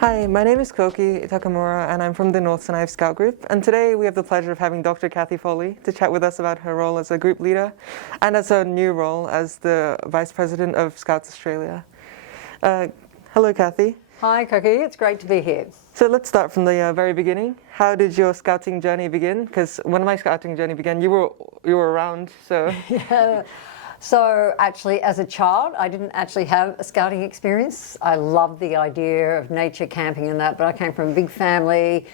Hi, my name is Koki Takamura and I'm from the North Sanaif Scout Group, and today we have the pleasure of having Dr. Cathy Foley to chat with us about her role as a group leader and as a new role as the Vice President of Scouts Australia. Hello Cathy. Hi Koki, it's great to be here. So let's start from the very beginning. How did your scouting journey begin? Because when my scouting journey began, you were around, so... Yeah. So actually, as a child, I didn't actually have a scouting experience. I loved the idea of nature camping and that, but I came from a big family.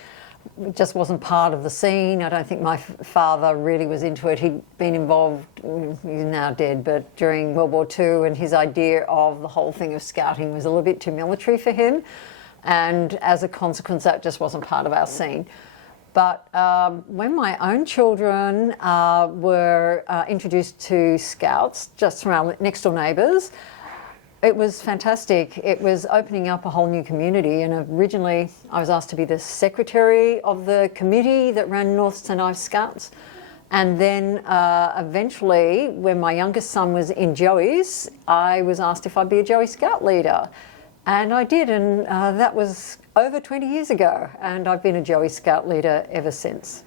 It just wasn't part of the scene. I don't think my father really was into it. He'd been involved, he's now dead, but during World War II, and his idea of the whole thing of scouting was a little bit too military for him. And as a consequence, that just wasn't part of our scene. But when my own children were introduced to Scouts, just from our next door neighbours, it was fantastic. It was opening up a whole new community, and originally I was asked to be the secretary of the committee that ran North Sanaif Scouts. And then eventually, when my youngest son was in Joey's, I was asked if I'd be a Joey Scout leader. And I did, and that was over 20 years ago, and I've been a Joey Scout leader ever since.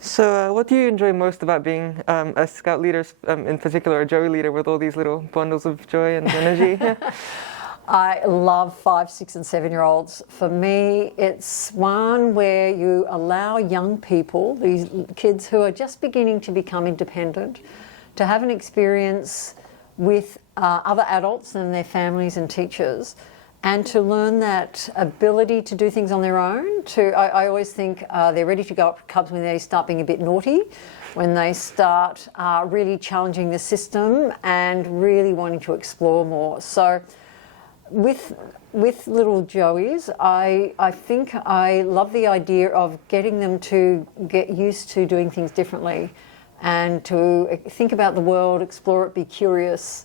So what do you enjoy most about being a Scout leader, in particular a Joey leader with all these little bundles of joy and energy? I love 5, 6 and 7-year-olds. For me, it's one where you allow young people, these kids who are just beginning to become independent, to have an experience with other adults and their families and teachers, and to learn that ability to do things on their own. I always think they're ready to go up to Cubs when they start being a bit naughty, when they start really challenging the system and really wanting to explore more. So with little Joeys, I think I love the idea of getting them to get used to doing things differently and to think about the world, explore it, be curious,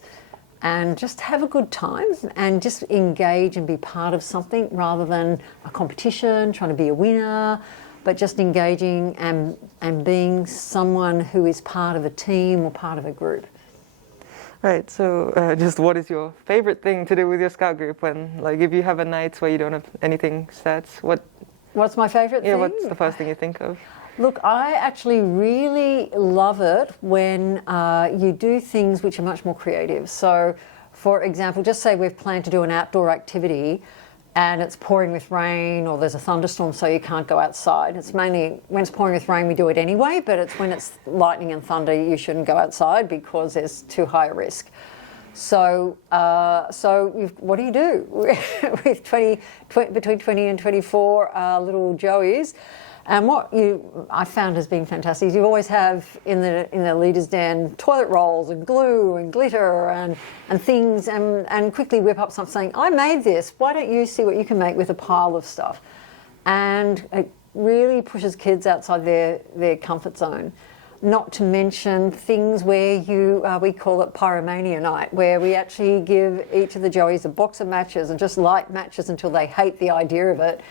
and just have a good time and just engage and be part of something rather than a competition, trying to be a winner, but just engaging and being someone who is part of a team or part of a group. Right, so just what is your favorite thing to do with your Scout group when, like, if you have a night where you don't have anything set, what's my favorite thing? Yeah, what's the first thing you think of? Look, I actually really love it when you do things which are much more creative. So, for example, just say we've planned to do an outdoor activity and it's pouring with rain or there's a thunderstorm so you can't go outside. It's mainly when it's pouring with rain we do it anyway, but it's when it's lightning and thunder you shouldn't go outside because there's too high a risk. So, what do you do with between 20 and 24 little Joeys? And what I found has been fantastic is you always have in the leaders' den toilet rolls and glue and glitter and things, and quickly whip up something saying, I made this, why don't you see what you can make with a pile of stuff? And it really pushes kids outside their comfort zone. Not to mention things where we call it pyromania night, where we actually give each of the Joeys a box of matches and just light matches until they hate the idea of it.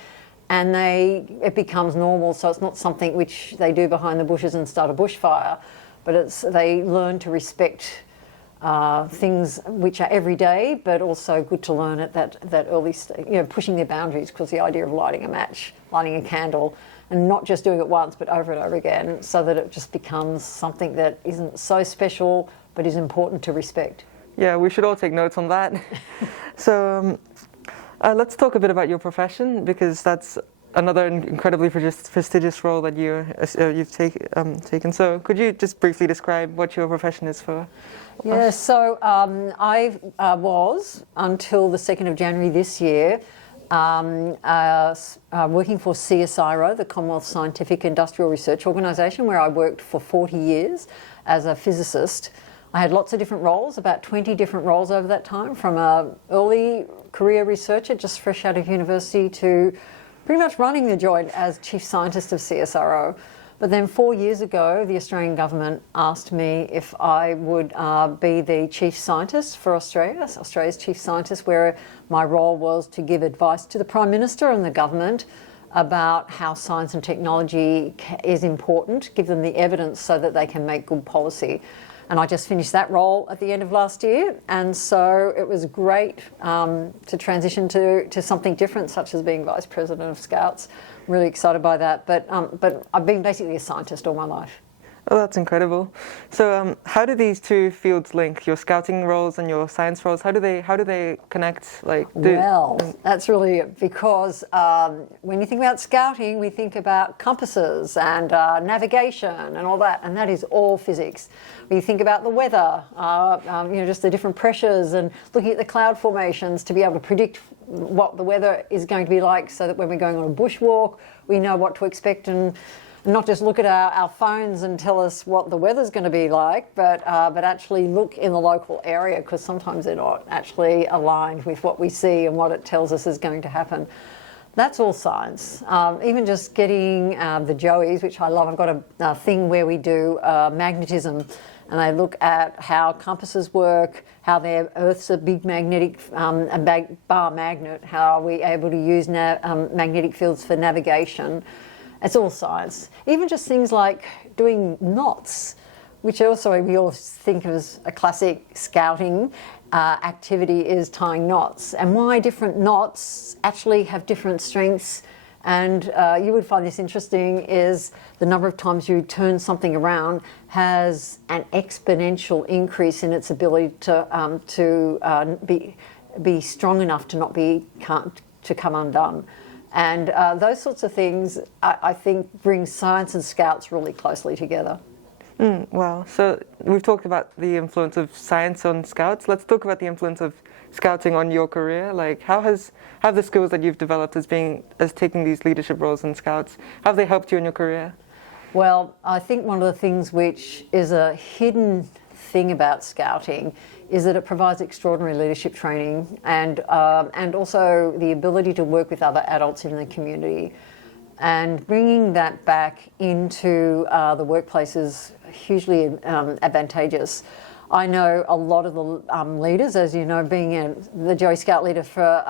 And it becomes normal, so it's not something which they do behind the bushes and start a bushfire, but they learn to respect things which are everyday, but also good to learn at that early stage, pushing their boundaries, because the idea of lighting a match, lighting a candle, and not just doing it once, but over and over again, so that it just becomes something that isn't so special, but is important to respect. Yeah, we should all take notes on that. So, let's talk a bit about your profession, because that's another incredibly prestigious role that you've taken. So could you just briefly describe what your profession is for? Yeah, so I was, until the 2nd of January this year, working for CSIRO, the Commonwealth Scientific Industrial Research Organisation, where I worked for 40 years as a physicist. I had lots of different roles, about 20 different roles over that time, from an early career researcher just fresh out of university to pretty much running the joint as chief scientist of CSIRO. But then 4 years ago, the Australian government asked me if I would be the chief scientist for Australia, Australia's chief scientist, where my role was to give advice to the Prime Minister and the government about how science and technology is important, give them the evidence so that they can make good policy. And I just finished that role at the end of last year, and so it was great to transition to something different, such as being Vice President of Scouts. Really excited by that, but I've been basically a scientist all my life. Oh, that's incredible. So, how do these two fields link? Your scouting roles and your science roles. How do they connect? Well, that's really it, because when you think about scouting, we think about compasses and navigation and all that, and that is all physics. When you think about the weather, just the different pressures and looking at the cloud formations to be able to predict what the weather is going to be like, so that when we're going on a bushwalk, we know what to expect and not just look at our phones and tell us what the weather's going to be like, but actually look in the local area, because sometimes they're not actually aligned with what we see and what it tells us is going to happen. That's all science. Even just getting the joeys, which I love. I've got a thing where we do magnetism, and I look at how compasses work, how Earth's a big magnetic bar magnet, how are we able to use magnetic fields for navigation. It's all science. Even just things like doing knots, which also we all think of as a classic scouting activity, is tying knots. And why different knots actually have different strengths. And you would find this interesting, is the number of times you turn something around has an exponential increase in its ability to be strong enough to not to come undone. And those sorts of things, I think, bring science and scouts really closely together. Wow. So we've talked about the influence of science on scouts. Let's talk about the influence of scouting on your career. Like, how have the skills that you've developed as taking these leadership roles in scouts, how have they helped you in your career? Well, I think one of the things which is a hidden thing about scouting is that it provides extraordinary leadership training and also the ability to work with other adults in the community. And bringing that back into the workplace is hugely advantageous. I know a lot of the leaders, as you know, being the Joey Scout leader for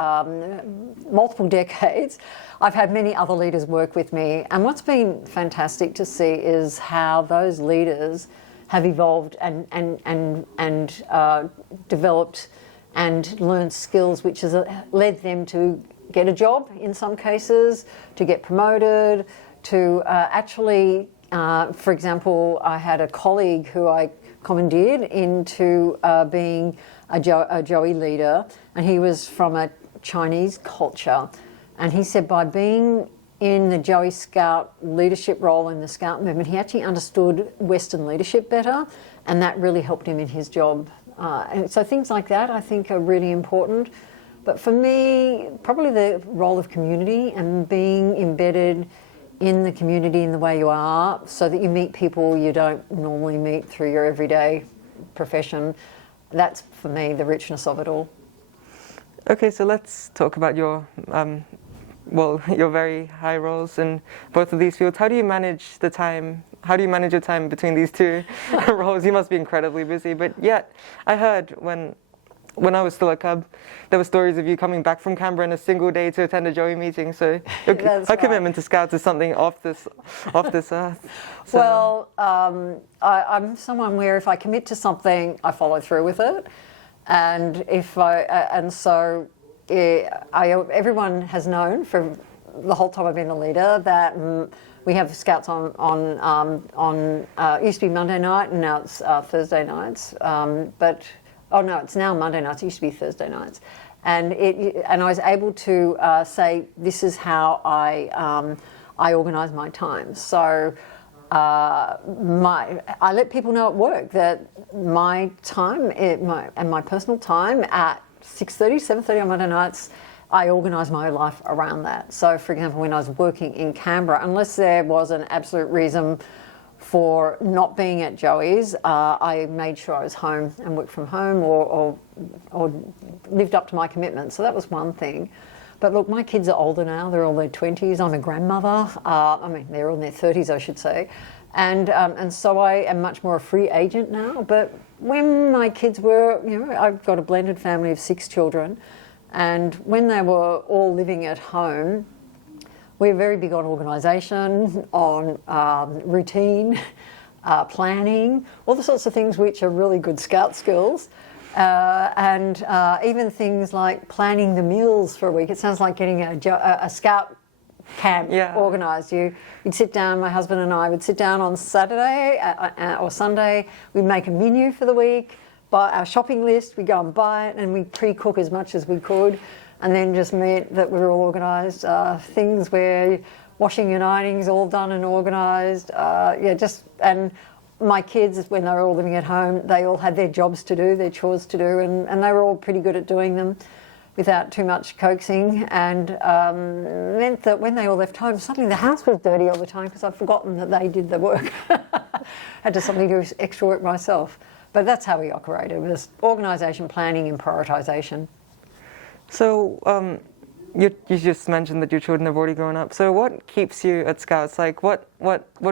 multiple decades, I've had many other leaders work with me. And what's been fantastic to see is how those leaders have evolved and developed and learned skills which has led them to get a job in some cases, to get promoted, to actually, for example, I had a colleague who I commandeered into being a Joey leader, and he was from a Chinese culture, and he said by being in the Joey Scout leadership role in the Scout movement, he actually understood Western leadership better, and that really helped him in his job. And so things like that I think are really important. But for me, probably the role of community and being embedded in the community in the way you are, so that you meet people you don't normally meet through your everyday profession. That's, for me, the richness of it all. Okay, so let's talk about your your very high roles in both of these fields. How do you manage the time? How do you manage your time between these two roles? You must be incredibly busy. But yet, I heard when I was still a cub, there were stories of you coming back from Canberra in a single day to attend a Joey meeting. So her commitment to Scouts is something off this earth. So. Well, I'm someone where if I commit to something, I follow through with it, and everyone has known for the whole time I've been the leader that we have Scouts on it used to be Monday night and now it's Thursday nights. It's now Monday nights. It used to be Thursday nights, and I was able to say this is how I organise my time. So I let people know at work that my time and my personal time at 6:30, 7:30 on Monday nights, I organise my life around that. So, for example, when I was working in Canberra, unless there was an absolute reason for not being at Joey's, I made sure I was home and worked from home or lived up to my commitment. So that was one thing. But look, my kids are older now. They're all in their 20s. I'm a grandmother. They're all in their 30s, I should say. And so I am much more a free agent now. But when my kids were, I've got a blended family of 6 children. And when they were all living at home, we were very big on organisation, on routine. planning, all the sorts of things which are really good Scout skills. And even things like planning the meals for a week. It sounds like getting a Scout camp organised. You'd sit down, my husband and I would sit down on Saturday or Sunday, we'd make a menu for the week, buy our shopping list, we'd go and buy it, and we'd pre-cook as much as we could, and then just meant that we were all organised. Things where washing and ironing is all done and organised. And my kids, when they were all living at home, they all had their jobs to do, their chores to do, and they were all pretty good at doing them without too much coaxing, and meant that when they all left home, suddenly the house was dirty all the time because I'd forgotten that they did the work. Had to suddenly do extra work myself. But that's how we operated. It was organisation, planning and prioritisation. So you just mentioned that your children have already grown up. So what keeps you at Scouts? Like what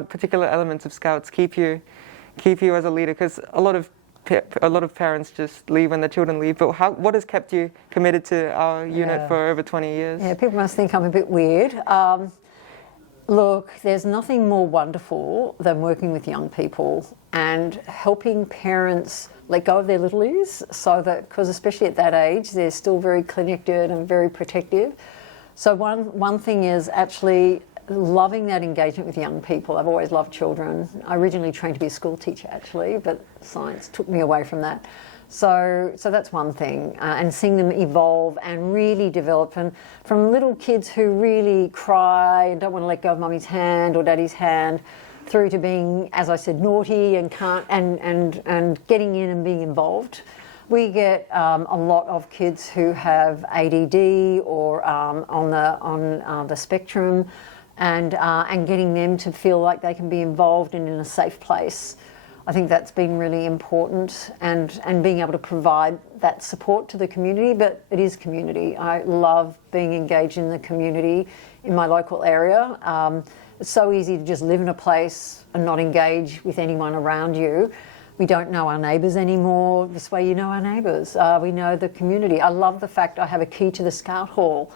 particular elements of Scouts keep you as a leader? Because a lot of parents just leave when their children leave. But what has kept you committed to our unit for over 20 years? Yeah, people must think I'm a bit weird. Look, there's nothing more wonderful than working with young people and helping parents let go of their littlies, so that, because especially at that age, they're still very connected and very protective. So one thing is actually loving that engagement with young people. I've always loved children. I originally trained to be a school teacher actually, but science took me away from that. So that's one thing, and seeing them evolve and really develop, and from little kids who really cry and don't want to let go of mummy's hand or daddy's hand, through to being, as I said, naughty and can't and getting in and being involved. We get a lot of kids who have ADD or on the spectrum, and getting them to feel like they can be involved and in a safe place. I think that's been really important, and being able to provide that support to the community, but it is community. I love being engaged in the community in my local area. It's so easy to just live in a place and not engage with anyone around you. We don't know our neighbours anymore. This way you know our neighbours. We know the community. I love the fact I have a key to the Scout Hall,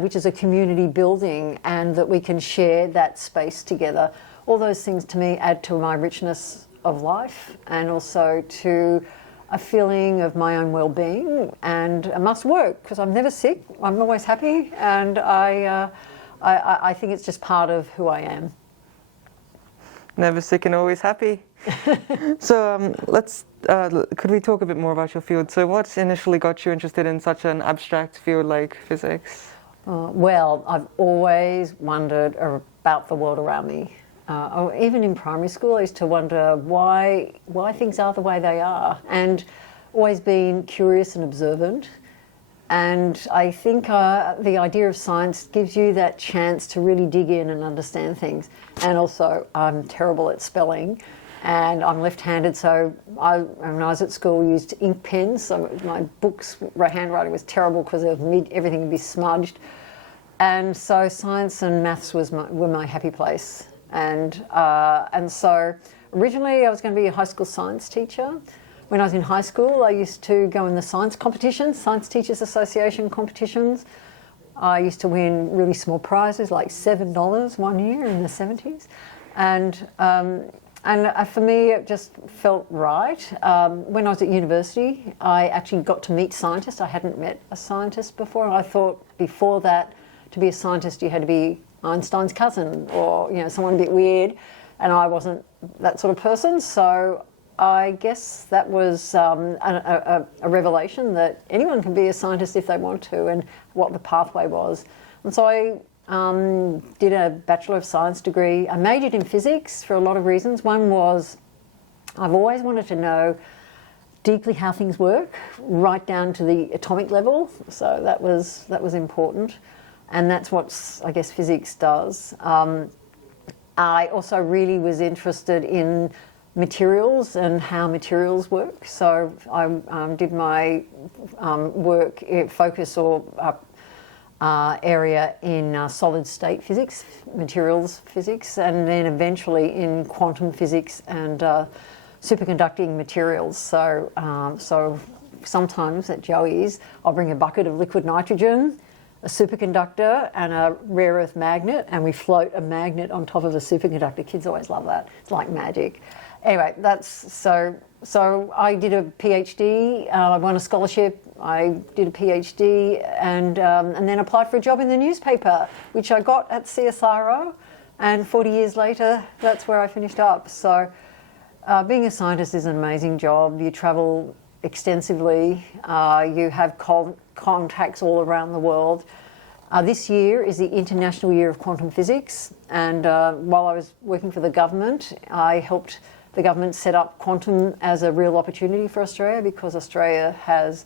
which is a community building, and that we can share that space together. All those things to me add to my richness of life, and also to a feeling of my own well-being. And I must work because I'm never sick. I'm always happy, and I think it's just part of who I am. Never sick and always happy. So could we talk a bit more about your field? So what initially got you interested in such an abstract field like physics? Well, I've always wondered about the world around me. Even in primary school, I used to wonder why things are the way they are, and always been curious and observant. And I think the idea of science gives you that chance to really dig in and understand things. And also, I'm terrible at spelling, and I'm left-handed, so when I was at school, I used ink pens. So my books, handwriting was terrible because everything would be smudged. And so science and maths were my happy place. And so originally I was going to be a high school science teacher. When I was in high school, I used to go in the science competitions, Science Teachers Association competitions. I used to win really small prizes, like $7 one year in the 70s. And for me, it just felt right. When I was at university, I actually got to meet scientists. I hadn't met a scientist before. And I thought before that, to be a scientist, you had to be Einstein's cousin, or someone a bit weird, and I wasn't that sort of person. So I guess that was a revelation that anyone can be a scientist if they want to, and what the pathway was. And so I did a Bachelor of Science degree. I majored in physics for a lot of reasons. One was I've always wanted to know deeply how things work, right down to the atomic level. So that was important. And that's what, I guess, physics does. I also really was interested in materials and how materials work. So I did my work, focus or area in solid state physics, materials physics, and then eventually in quantum physics and superconducting materials. So sometimes at Joey's, I'll bring a bucket of liquid nitrogen, a superconductor and a rare earth magnet, and we float a magnet on top of a superconductor. Kids always love that. It's like magic. Anyway, that's so I did a PhD. I won a scholarship. I did a PhD and then applied for a job in the newspaper, which I got at CSIRO. And 40 years later, that's where I finished up. So being a scientist is an amazing job. You travel extensively. You have contacts all around the world. This year is the International Year of Quantum Physics. And while I was working for the government, I helped the government set up quantum as a real opportunity for Australia, because Australia has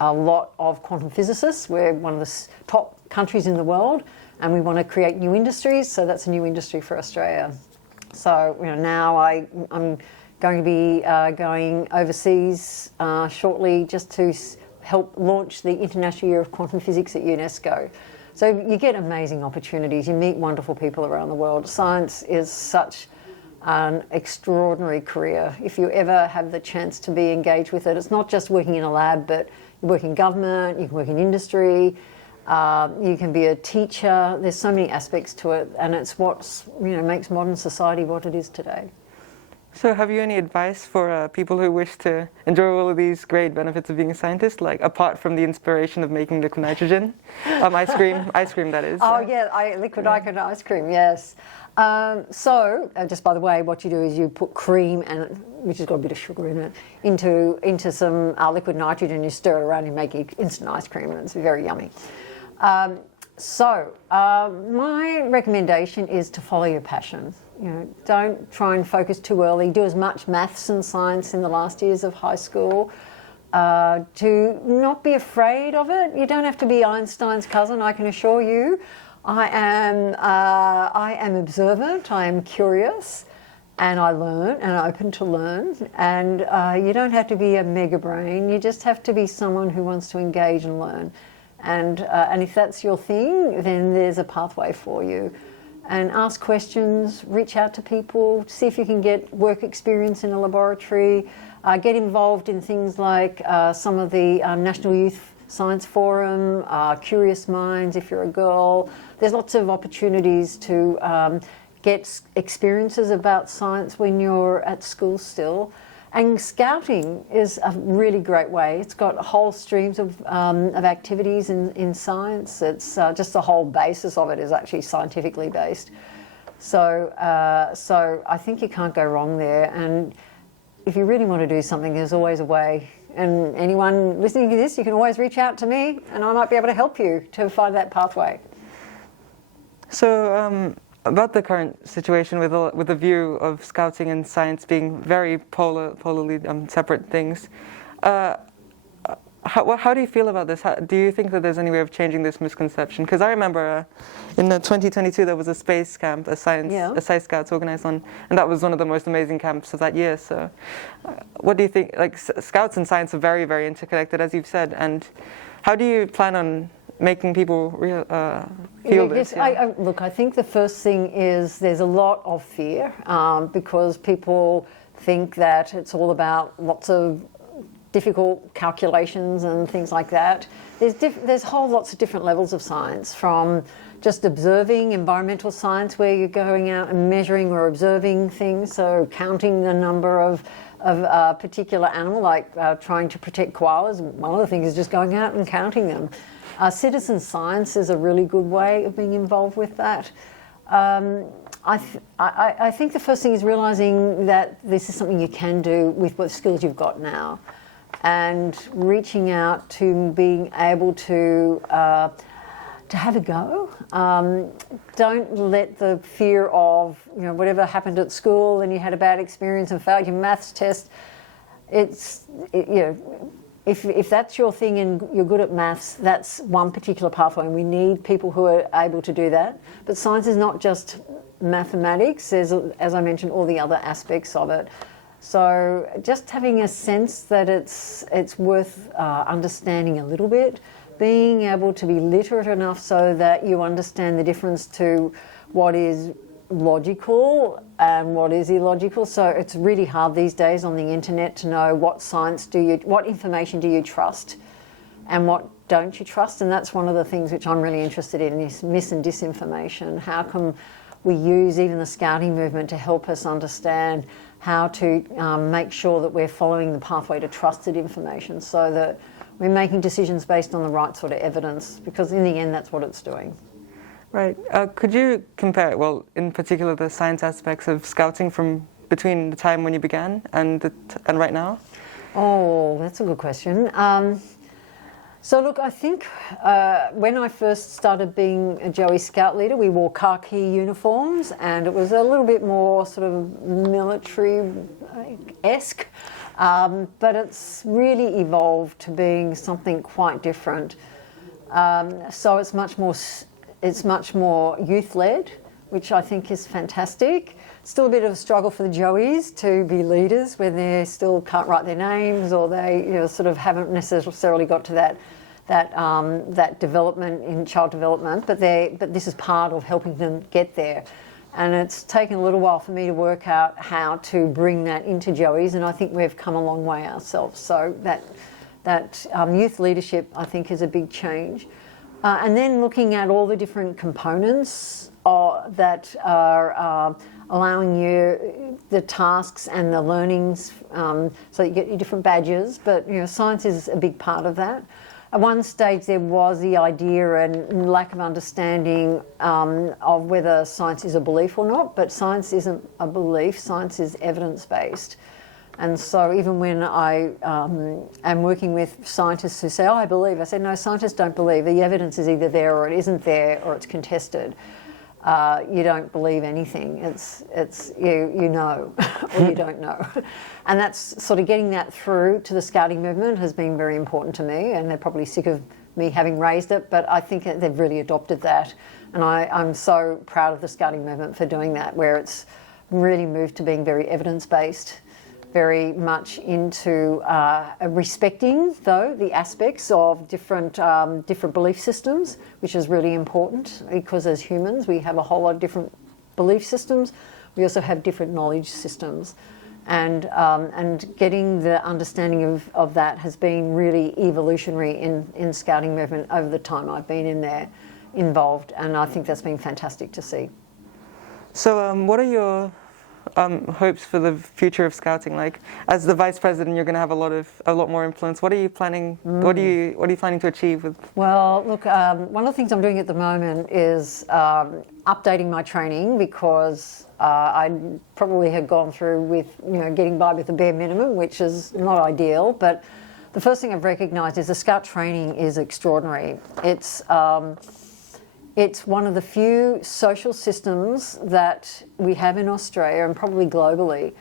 a lot of quantum physicists. We're one of the top countries in the world, and we want to create new industries, so that's a new industry for Australia. So now I'm going to be going overseas shortly, just to help launch the International Year of Quantum Physics at UNESCO. So you get amazing opportunities, you meet wonderful people around the world. Science is such an extraordinary career. If you ever have the chance to be engaged with it, it's not just working in a lab, but you work in government, you can work in industry, you can be a teacher. There's so many aspects to it, and it's what makes modern society what it is today. So have you any advice for people who wish to enjoy all of these great benefits of being a scientist, like apart from the inspiration of making liquid nitrogen? Ice cream that is. Oh yeah, liquid nitrogen ice cream, yes. So just by the way, what you do is you put cream, which has got a bit of sugar in it, into some liquid nitrogen. You stir it around and make instant ice cream, and it's very yummy. My recommendation is to follow your passion. Don't try and focus too early. Do as much maths and science in the last years of high school. To not be afraid of it. You don't have to be Einstein's cousin, I can assure you. I am observant, I am curious, and I learn, and open to learn. And you don't have to be a mega brain, you just have to be someone who wants to engage and learn. And if that's your thing, then there's a pathway for you. And ask questions, reach out to people, see if you can get work experience in a laboratory, get involved in things like some of the National Youth Science Forum, Curious Minds if you're a girl. There's lots of opportunities to get experiences about science when you're at school still. And scouting is a really great way. It's got whole streams of activities in science. It's just the whole basis of it is actually scientifically based. So I think you can't go wrong there. And if you really want to do something, there's always a way. And anyone listening to this, you can always reach out to me, and I might be able to help you to find that pathway. So about the current situation with the view of scouting and science being very polarly separate things, how do you feel about this? Do you think that there's any way of changing this misconception? Because I remember in 2022 there was a space camp, a Science Scouts organized on, and that was one of the most amazing camps of that year. So what do you think? Like Scouts and science are very, very interconnected, as you've said, and how do you plan on making people feel this? Yeah. Look, I think the first thing is there's a lot of fear because people think that it's all about lots of difficult calculations and things like that. There's whole lots of different levels of science, from just observing environmental science, where you're going out and measuring or observing things, so counting the number of a particular animal, like trying to protect koalas. One of the things is just going out and counting them. Citizen science is a really good way of being involved with that. I think the first thing is realising that this is something you can do with what skills you've got now, and reaching out to being able to have a go. Don't let the fear of whatever happened at school and you had a bad experience and failed your maths test. If that's your thing and you're good at maths, that's one particular pathway, and we need people who are able to do that. But science is not just mathematics. There's, as I mentioned, all the other aspects of it. So just having a sense that it's worth understanding a little bit, being able to be literate enough so that you understand the difference to what is logical and what is illogical. So it's really hard these days on the internet to know what information do you trust and what don't you trust? And that's one of the things which I'm really interested in, is mis and disinformation. How can we use even the Scouting movement to help us understand how to make sure that we're following the pathway to trusted information, so that we're making decisions based on the right sort of evidence, because in the end that's what it's doing. Right. Could you compare, well, in particular, the science aspects of Scouting from between the time when you began and right now? Oh, that's a good question. So look, I think when I first started being a Joey Scout leader, we wore khaki uniforms, and it was a little bit more sort of military-esque, but it's really evolved to being something quite different. So it's much more youth-led, which I think is fantastic. Still a bit of a struggle for the Joeys to be leaders when they still can't write their names, or they sort of haven't necessarily got to that development in child development. But this is part of helping them get there. And it's taken a little while for me to work out how to bring that into Joeys, and I think we've come a long way ourselves. So that youth leadership, I think, is a big change. And then looking at all the different components that are allowing you the tasks and the learnings, so you get your different badges, but science is a big part of that. At one stage there was the idea and lack of understanding of whether science is a belief or not, but science isn't a belief, science is evidence-based. And so even when I am working with scientists who say, oh, I believe, I said, no, scientists don't believe. The evidence is either there or it isn't there, or it's contested. You don't believe anything. It's you know or you don't know. And that's sort of getting that through to the Scouting movement has been very important to me, and they're probably sick of me having raised it, but I think they've really adopted that. And I'm so proud of the Scouting movement for doing that, where it's really moved to being very evidence-based, very much into respecting, though, the aspects of different belief systems, which is really important, because as humans we have a whole lot of different belief systems. We also have different knowledge systems, and getting the understanding of that has been really evolutionary in Scouting movement over the time I've been in there involved, and I think that's been fantastic to see. So what are your hopes for the future of Scouting? Like, as the vice president, you're going to have a lot more influence. What are you planning? What are you planning to achieve with? Well, look, one of the things I'm doing at the moment is updating my training, because I probably had gone through with getting by with the bare minimum, which is not ideal. But the first thing I've recognised is the Scout training is extraordinary. It's one of the few social systems that we have in Australia, and probably globally,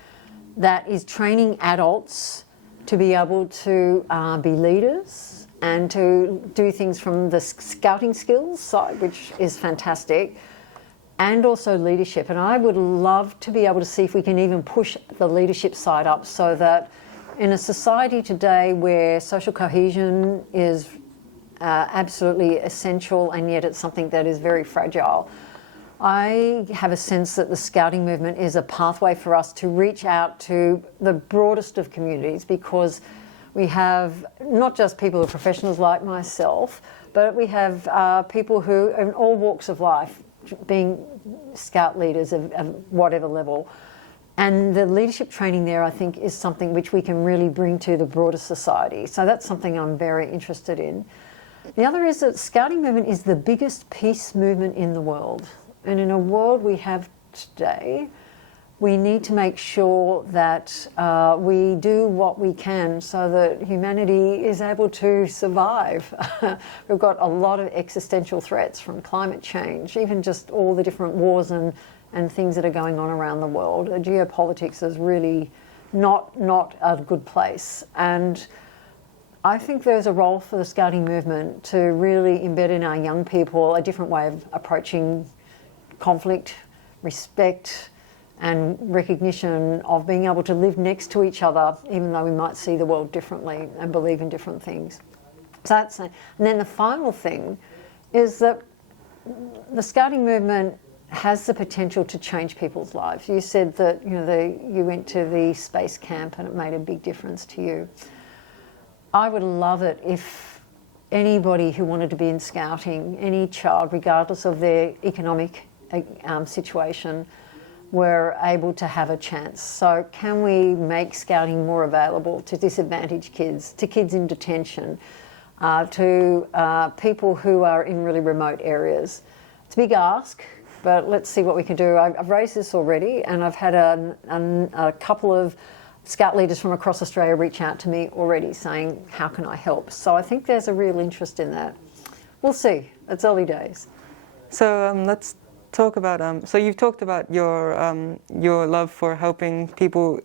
that is training adults to be able to be leaders and to do things from the scouting skills side, which is fantastic, and also leadership. And I would love to be able to see if we can even push the leadership side up, so that in a society today where social cohesion is absolutely essential, and yet it's something that is very fragile, I have a sense that the Scouting movement is a pathway for us to reach out to the broadest of communities, because we have not just people who are professionals like myself, but we have people who in all walks of life being Scout leaders of whatever level. And the leadership training there, I think, is something which we can really bring to the broader society. So that's something I'm very interested in. The other is that Scouting movement is the biggest peace movement in the world. And in a world we have today, we need to make sure that we do what we can so that humanity is able to survive. We've got a lot of existential threats, from climate change, even just all the different wars and things that are going on around the world. Geopolitics is really not a good place. And I think there's a role for the Scouting movement to really embed in our young people a different way of approaching conflict, respect, and recognition of being able to live next to each other, even though we might see the world differently and believe in different things. So that's, and then the final thing is that the Scouting movement has the potential to change people's lives. You said that you went to the space camp and it made a big difference to you. I would love it if anybody who wanted to be in Scouting, any child, regardless of their economic situation, were able to have a chance. So can we make Scouting more available to disadvantaged kids, to kids in detention, to people who are in really remote areas? It's a big ask, but let's see what we can do. I've raised this already, and I've had a couple of Scout leaders from across Australia reach out to me already saying, how can I help? So I think there's a real interest in that. We'll see. It's early days. So let's talk about, so you've talked about your love for helping people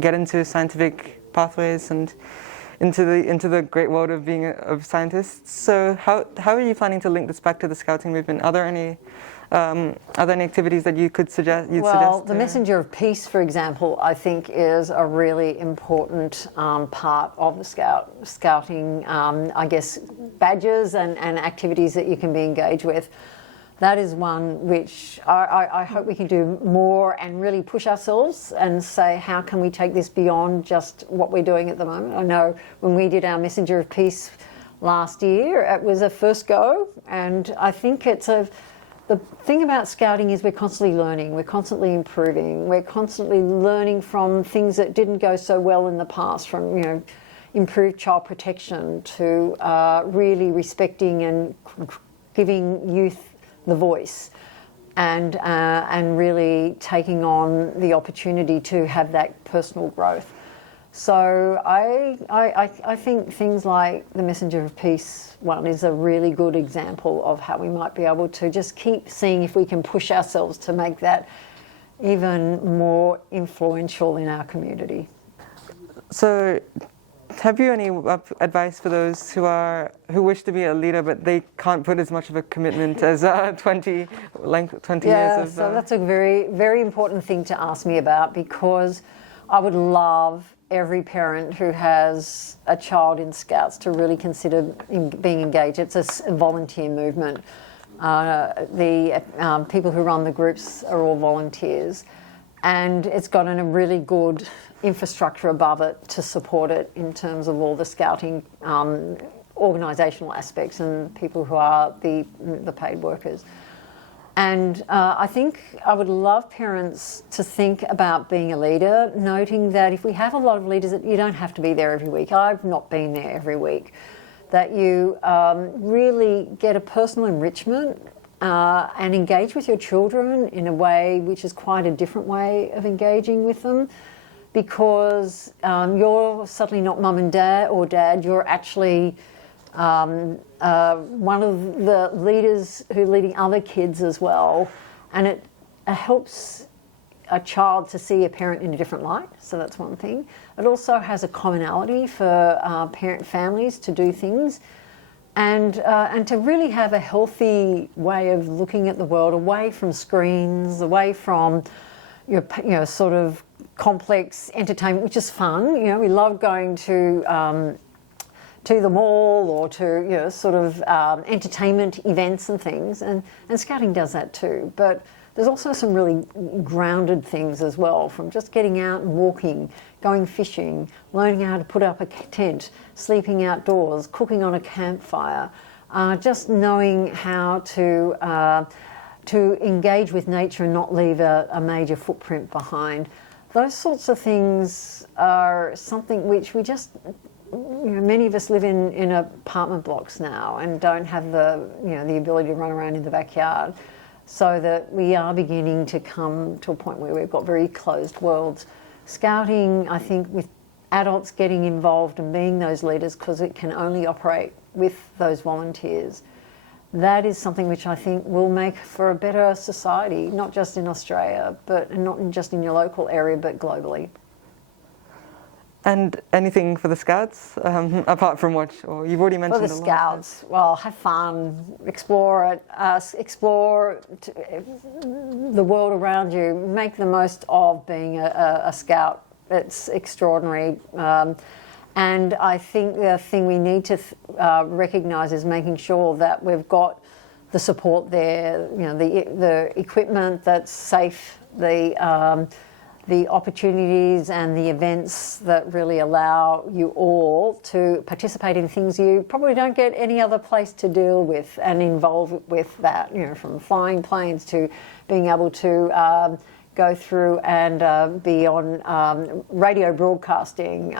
get into scientific pathways and into the great world of being of scientists. So how are you planning to link this back to the Scouting movement? Are there any activities that you could suggest? Well, the Messenger of Peace, for example, I think is a really important part of the Scouting, I guess, badges and activities that you can be engaged with. That is one which I hope we can do more and really push ourselves and say, how can we take this beyond just what we're doing at the moment? I know when we did our Messenger of Peace last year, it was a first go, and I think the thing about Scouting is we're constantly learning, we're constantly improving, we're constantly learning from things that didn't go so well in the past, from improved child protection to really respecting and giving youth the voice, and really taking on the opportunity to have that personal growth. So I think things like the Messenger of Peace one is a really good example of how we might be able to just keep seeing if we can push ourselves to make that even more influential in our community. So have you any advice for those who wish to be a leader but they can't put as much of a commitment as 20 years of... So that's a very, very important thing to ask me about, because I would love every parent who has a child in Scouts to really consider being engaged. It's a volunteer movement. The people who run the groups are all volunteers, and it's got a really good infrastructure above it to support it in terms of all the Scouting organisational aspects and people who are the paid workers. And I think I would love parents to think about being a leader, noting that if we have a lot of leaders, that you don't have to be there every week. I've not been there every week. That you really get a personal enrichment and engage with your children in a way which is quite a different way of engaging with them, because you're suddenly not mum and dad or dad, you're actually one of the leaders who are leading other kids as well, and it helps a child to see a parent in a different light. So that's one thing. It also has a commonality for parent families to do things, and to really have a healthy way of looking at the world, away from screens, away from your sort of complex entertainment, which is fun. We love going to the mall or to sort of entertainment events and things, and Scouting does that too. But there's also some really grounded things as well, from just getting out and walking, going fishing, learning how to put up a tent, sleeping outdoors, cooking on a campfire, just knowing how to engage with nature and not leave a major footprint behind. Those sorts of things are something which we just... many of us live in apartment blocks now and don't have the ability to run around in the backyard, so that we are beginning to come to a point where we've got very closed worlds. Scouting, I think, with adults getting involved and being those leaders, because it can only operate with those volunteers, that is something which I think will make for a better society, not just in Australia, and not just in your local area, but globally. And anything for the Scouts, apart from what, or you've already mentioned for the Scouts, well, have fun, explore the world around you, make the most of being a Scout. It's extraordinary. And I think the thing we need to recognise is making sure that we've got the support there, the equipment that's safe, the the opportunities and the events that really allow you all to participate in things you probably don't get any other place to deal with and involve with that, you know, from flying planes to being able to go through and be on radio broadcasting,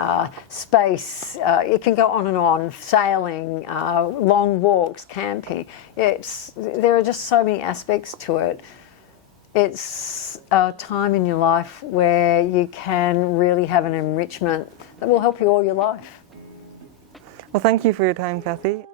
space, it can go on, sailing, long walks, camping. There are just so many aspects to it. It's a time in your life where you can really have an enrichment that will help you all your life. Well, thank you for your time, Cathy.